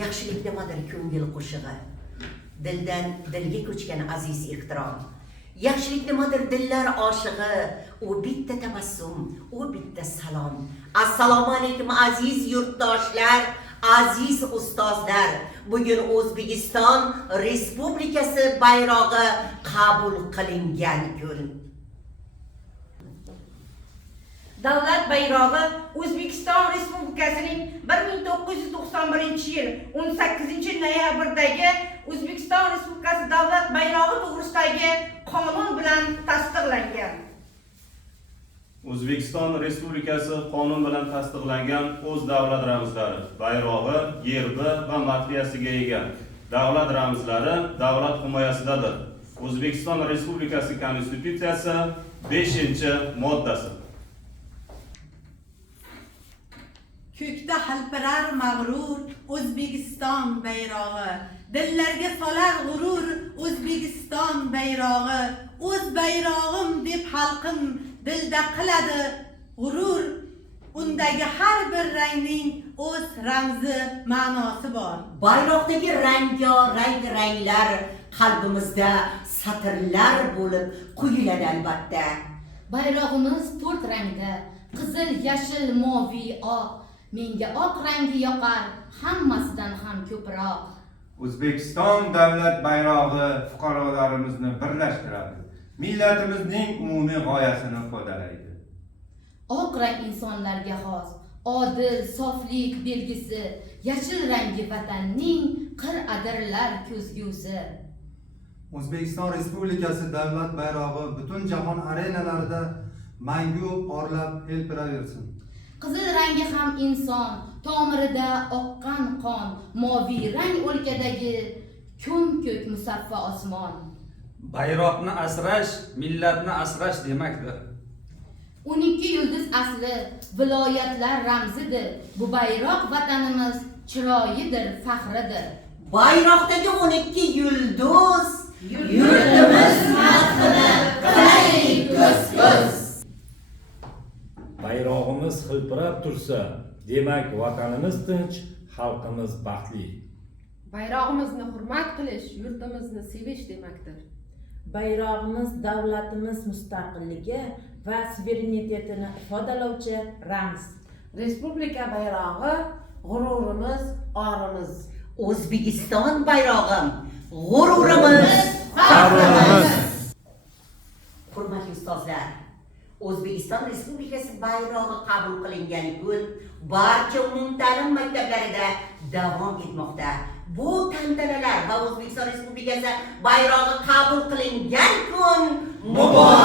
yaxshilik nimadir ko'ngil qo'shig'i, dildan dilga ko'chgan aziz ehtirom. Yaxshilik nimadir dillar oshig'i, u bitta tabassum, u bitta salom. Assalomu alaykum aziz yurtdoshlar, aziz ustozlar. Bugun O'zbekiston Respublikasi bayrog'i qabul qilingan kun. Davlat bayrog'i O'zbekiston Respublikasining 1991-yil 18-noyabrdagi O'zbekiston Respublikasi davlat bayrog'i to'g'risidagi qonun bilan tasdiqlangan. O'zbekiston Respublikasi qonun bilan tasdiqlangan o'z davlat ramzlari, bayrog'i, gerbi va madhiyasiga ega. Davlat ramzlari davlat himoyasidadir. O'zbekiston Respublikasi Konstitutsiyasi 5-moddasi. Ko'kda halpirar mag'rur O'zbekiston bayrog'i, dillarga solar g'urur O'zbekiston bayrog'i, o'z bayrog'im deb xalqim dilda qiladi g'urur, undagi har bir rangning o'z ramzi ma'nosi bor. Bayroqdagi rang ranglar qalbimizda satrlar bo'lib quyiladi albatta. Bayrog'imiz 4 rangda, qizil, yashil, moviy, oq. Menga oq rangi yoqar, hammasidan ham ko'proq. O'zbekiston davlat bayrog'i fuqarolarimizni birlashtiradi. Millatimizning umumiy g'oyasini ifodalaydi. Oq rang insonlarga xos, odil, soflik belgisi, yashil rangi vatanning qir-adirlar ko'zgusi. O'zbekiston Respublikasi davlat bayrog'i butun jahon arenalarida mangu porlab hilpiraversin. Qizil rangi ham inson, tomirida oqqan qon, moviy rang o'lkadagi ko'm-ko'k musaffo osmon. Bayroqni asrash, millatni asrash demakdir. 12 yulduz asli, viloyatlar ramzidir. Bu bayroq vatanimiz chiroyidir, faxridir. Bayroqdagi 12 yulduz yurtimiz madhini qilaylik ko'z-ko'z. Bayrog'imiz hilpirab tursa, demak vatanimiz tinch, xalqimiz baxtli. Bayrog'imizni hurmat qilish, yurtimizni sevish demakdir. Bayrog'imiz davlatimiz mustaqilligi va suverenitetini ifodalovchi ramz. Respublika bayrog'i g'ururimiz, orimiz. O'zbekiston bayrog'i g'ururimiz, faxrimiz. Hurmatli ustozlar, O'zbekiston Respublikasi bayrog'i qabul qilingan kun barcha umumta'lim maktablarida davom etmoqda. Bu tantanalar va O'zbekiston Respublikasi bayrog'i qabul qilingan kun muborak